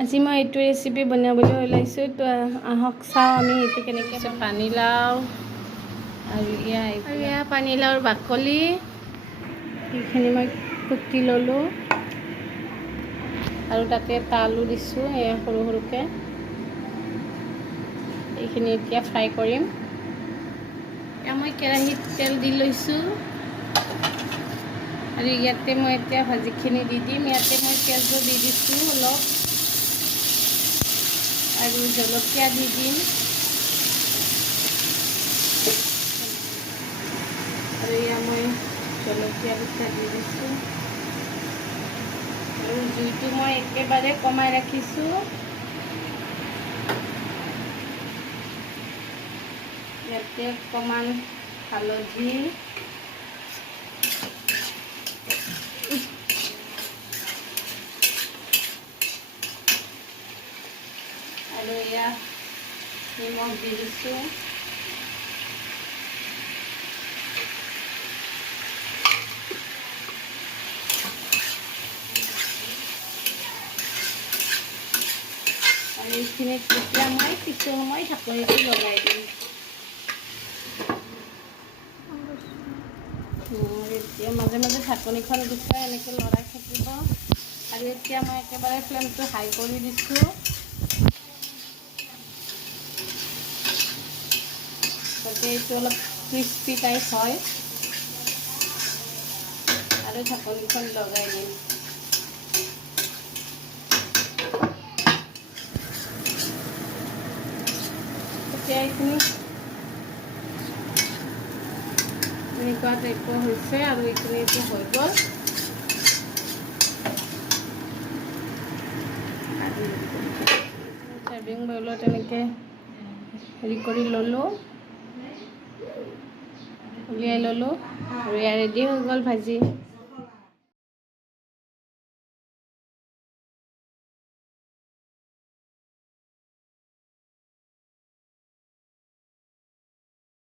আজি মই এইটো ৰেচিপি বনাবলৈ ওলাইছোঁ তো আহক চাওঁ আমি এইটো কেনেকৈ পানীলাও আৰু এয়া পানীলাওৰ বাকলি এইখিনি মই কুটি ল'লোঁ আৰু তাতে এটা আলু দিছোঁ এয়া সৰু সৰুকৈ এইখিনি এতিয়া ফ্ৰাই কৰিম এতিয়া মই কেৰাহীত তেল দি লৈছোঁ আৰু ইয়াতে মই এতিয়া ভাজিখিনি দি দিম ইয়াতে মই পিঁয়াজো দি দিছোঁ অলপ আৰু জলকীয়া দি দিম আৰু এয়া মই জলকীয়া দুটা দি দিছোঁ আৰু জুইটো মই একেবাৰে কমাই ৰাখিছোঁ ইয়াতে অকণমান হালধি আৰু এয়া নিমখ দি দিছোঁ আৰু এইখিনিত তেতিয়া মই কিছু সময় ঢাকনিটো লগাই দিম এতিয়া মাজে মাজে ঢাকনিখন গুচাই এনেকৈ লৰাই থাকিব আৰু এতিয়া মই একেবাৰে ফ্লেমটো হাই কৰি দিছোঁ যাতে এইটো অলপ ক্ৰিস্পি টাইপ হয় আৰু ঢাকনিখন লগাই দিম এতিয়া এইখিনি এনেকুৱা টাইপৰ হৈছে আৰু এইখিনি এইটো হৈ গ'ল চাৰ্ভিং বউলত এনেকৈ হেৰি কৰি ল'লোঁ উলিয়াই ল'লোঁ আৰু এয়া ৰেডি হৈ গ'ল ভাজি